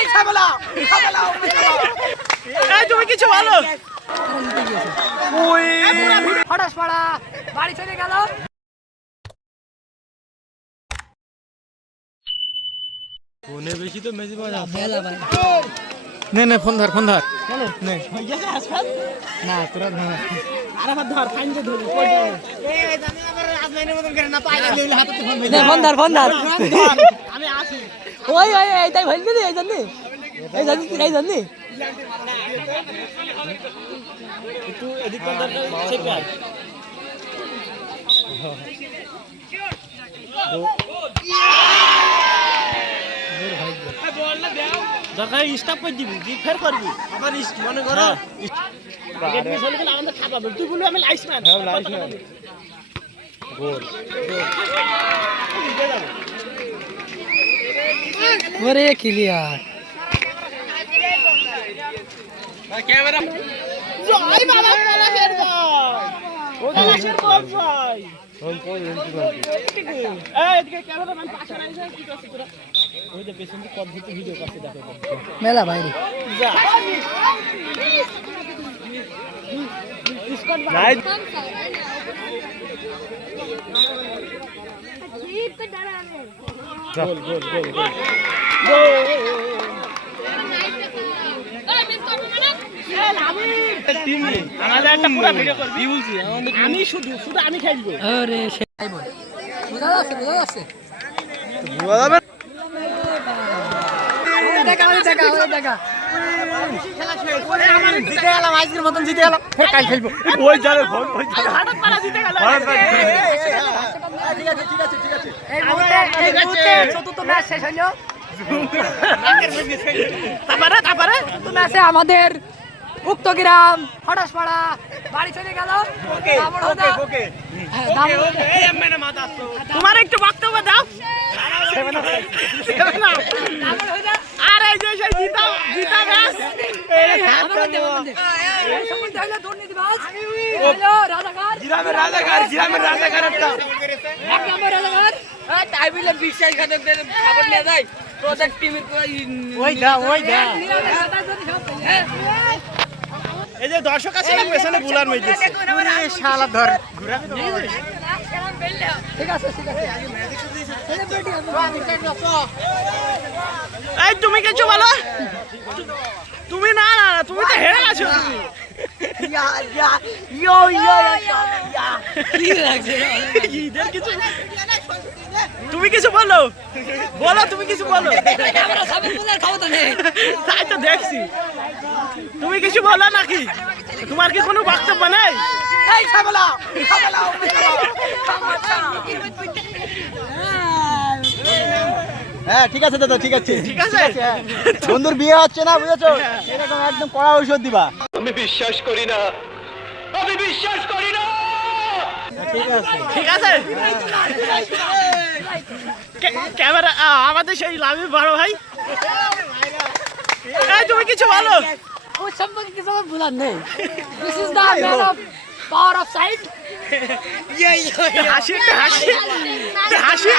এই এই তুমি কিছু বলো। হঠাৎ পাড়া বাড়ি চলে গেল। ফোনে বেশি তো মেজি মজা নে নে ফোন ধর ফোন ধর। নে। না তোরা ধর। আর আমার ধর ফাইন যে ধরি ফোন ধর ফোন ধর। আমি আসি ওই ওই এই তাই ভুল দিলি এই জন্য? এই জন্য এই জন্য? একটু এদিক করে দরকার দরকার স্টাফ করে দিবি দি ফের করবি। আবার মনে করো গেট মিস আমাদের খাবার তুই বলবি আমি লাইসম্যান হ্যাঁ লাইসম্যান ওরে ক্লিয়ার জয় বাবা করছে দেখো। মেলা বাইরে। গোল গোল গোল গোল। আমি শুধু শুধু আমি খেলব বোঝা যাচ্ছে বোঝা যাচ্ছে জিতে গেলাম আজকের মতন জিতে গেলাম কাল খেলব ওই যাবে যাবে এই মুহূর্তে এই মুহূর্তে চতুর্থ ম্যাচ শেষ হলো তারপরে তারপরে? চতুর্থ ম্যাচে আমাদের উক্ত গ্রাম হঠাৎপাড়া বাড়ি চলে গেল। হ্যাঁ। তোমার একটু বক্তব্য দাও। আর এই যে সেই জিতা জিতা ম্যাচ আমার মধ্যে, আমার মধ্যে। নম্বর রাজাকার। ওই দা ওই দা। হ্যাঁ। এই যে দর্শক আছে না পেছনে বুলার মধ্যে শালা ধর ঠিক আছে ঠিক আছে এই তুমি কিছু বলো তুমি না না তুমি তো হেরে গেছো তুমি ঈদের কিছু তুমি কিছু বলো। বলো তুমি কিছু বলো। তাই তো দেখছি। তুমি কিছু বলো নাকি? তোমার কি কোনো বক্তব্য নেই? হ্যাঁ ঠিক আছে দাদা ঠিক আছে। ঠিক আছে? বন্ধুর বিয়ে হচ্ছে না বুঝেছ? এরকম একদম কড়া ঔষধ দিবা। আমি বিশ্বাস করি না। আমি বিশ্বাস করি না। ঠিক আছে। ঠিক আছে? কে- ক্যামেরা আমাদের সেই লাভি বড় ভাই। তুমি কিছু বলো। ওর সম্পর্কে কিছু আমার বোঝার নেই। This is the man of power of sight হাসি হাসি। হাসি।